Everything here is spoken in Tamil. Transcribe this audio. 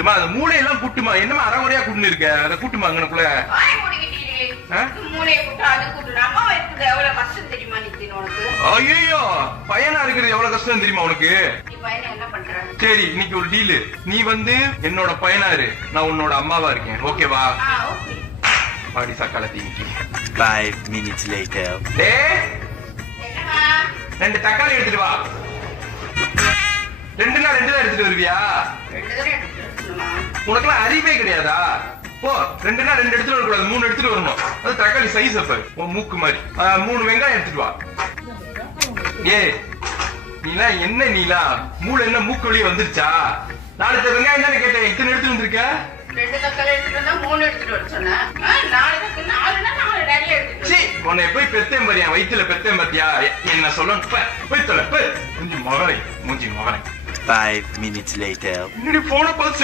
ஏமா அந்த மூளையெல்லாம் கூட்டுமா, என்னமா அறகுறையா கூட்டுன்னு இருக்க, அதை கூட்டுமா அங்கனக்குள்ள. ஐயோ பையனா இருக்கிறது எவ்வளவு கஷ்டம் தெரியுமா உனக்கு? சரி இன்னைக்கு ஒரு டீலு, நீ வந்து என்னோட பையனா இரு, நான் உன்னோட அம்மாவா இருக்கேன், ஓகேவா? பாடி சக்காலத்தி. 5 minutes later. டேய் 2 தக்காளி எடுத்துட்டு வா. 2 தான் எடுத்துட்டு வருவியா? உனக்கெல்லாம் அறிவே கிடையாதா? போ 2 எடுத்துட்டு வரக்கூடாது, 3 எடுத்துட்டு வரணும். அது தக்காளி சைஸ் அப்ப உன் மூக்கு மாதிரி. 3 வெங்காயம் எடுத்துட்டு வா. ஏ நீலா என்ன நீலா, மூளை என்ன மூக்கு வழியே வந்துருச்சா? 4 வெங்காயம் தானே கேட்டேன், இத்தனை எடுத்துட்டு வந்திருக்க? 2 தக்காளி எடுத்துட்டு வந்தா 3 எடுத்துட்டு வர சொன்னேன். 4 நிறைய எடுத்துட்டு. உன்னை போய் பெத்தேன் பாரியா, வயிற்றுல பெத்தேன் பாத்தியா, என்ன சொல்லணும் போய் தொலை, கொஞ்சம் மகனை மூஞ்சி மகனை. 5 minutes later. போன பார்த்து